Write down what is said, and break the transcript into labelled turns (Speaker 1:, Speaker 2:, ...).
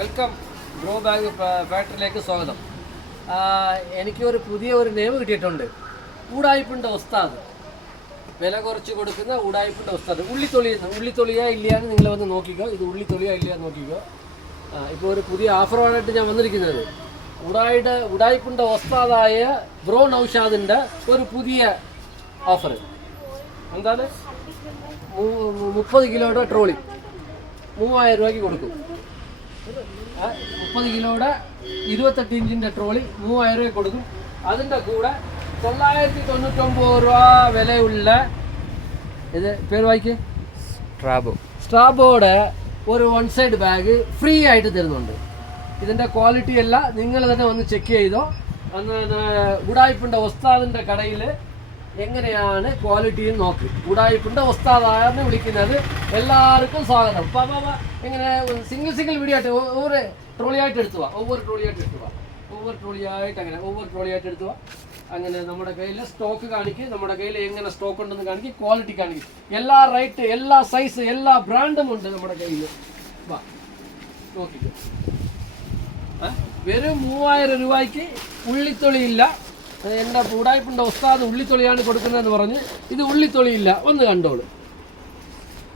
Speaker 1: Welcome grow bag ഫാക്ടറിയിലേക്ക് സ്വാഗതം. എനിക്ക് ഒരു പുതിയ ഒരു നെയിം കിട്ടിയിട്ടുണ്ട്. ഊടായ്പിന്റെ ഉസ്താദ്. വില കുറച്ച് കൊടുക്കുന്ന ഊടായ്പിന്റെ ഉസ്താദ്. ഉള്ളിത്തൊളി ഉള്ളിത്തൊളിയാ ഇല്ലയാന്ന് നിങ്ങൾ വന്ന് നോക്കിക്കോ. ഇത് ഉള്ളിത്തൊളിയാ ഇല്ലയാന്ന് നോക്കിക്കോ. ഇപ്പോൾ ഒരു പുതിയ ഓഫറുമായിട്ട് ഞാൻ വന്നിരിക്കുന്നത്. ഉടായുടെ ഉടായ്പിന്റെ ഉസ്താദായ ബ്രോ നൌഷാദിന്റെ ഒരു പുതിയ ഓഫർ എന്താണ്? മുപ്പത് കിലോയുടെ ട്രോളി. മൂവായിരം രൂപയ്ക്ക് കൊടുക്കും. മുപ്പത് കിലോയുടെ ഇരുപത്തെട്ട് ഇഞ്ചിൻ്റെ ട്രോളി മൂവായിരം രൂപ കൊടുക്കും അതിൻ്റെ കൂടെ തൊള്ളായിരത്തി തൊണ്ണൂറ്റൊമ്പത് രൂപ വിലയുള്ള ഇത് പേര് വായിക്കേ
Speaker 2: ട്രാബോ
Speaker 1: സ്ട്രാബോയുടെ ഒരു വൺ സൈഡ് ബാഗ് ഫ്രീ ആയിട്ട് തരുന്നുണ്ട് ഇതിൻ്റെ ക്വാളിറ്റി എല്ലാം നിങ്ങൾ തന്നെ വന്ന് ചെക്ക് ചെയ്തോ അന്ന് ഉടായ്പിൻ്റെ ഒസ്താദിൻ്റെ കടയിൽ എങ്ങനെയാണ് ക്വാളിറ്റിയും നോക്ക്. ഉടായിപ്പുണ്ട് ഉസ്താദാറിനെ വിളിക്കുന്നത് എല്ലാവർക്കും സ്വാഗതം. പാപ്പ ഇങ്ങനെ സിംഗിൾ സിംഗിൾ വീഡിയോ ആയിട്ട് ഒവ്വൊരു ട്രോളിയായിട്ട് ആയിട്ട് ഒവ്വൊരു ട്രോളിയായിട്ട് ഓവർ ഒവ്വൊരു ട്രോളിയായിട്ട് അങ്ങനെ ഒവ്വൊരു ട്രോളിയായിട്ട് എടുത്തുക അങ്ങനെ നമ്മുടെ കയ്യിൽ സ്റ്റോക്ക് കാണിക്കും നമ്മുടെ കയ്യിൽ എങ്ങനെ സ്റ്റോക്ക് ഉണ്ടെന്ന് കാണിക്കും ക്വാളിറ്റി കാണിക്കും. എല്ലാ റേറ്റ് എല്ലാ സൈസ് എല്ലാ ബ്രാൻഡും ഉണ്ട് നമ്മുടെ കയ്യിൽ വാ നോക്കിക്കോ. വെറും മൂവായിരം രൂപയ്ക്ക് ഉള്ളിത്തൊളിയില്ല എന്റെ ഉടായ്പുണ്ട് ഉസ്താദ് ഉള്ളിത്തൊളിയാണ് കൊടുക്കുന്നതെന്ന് പറഞ്ഞ് ഇത് ഉള്ളിത്തൊളിയില്ല. ഒന്ന് കണ്ടോളൂ.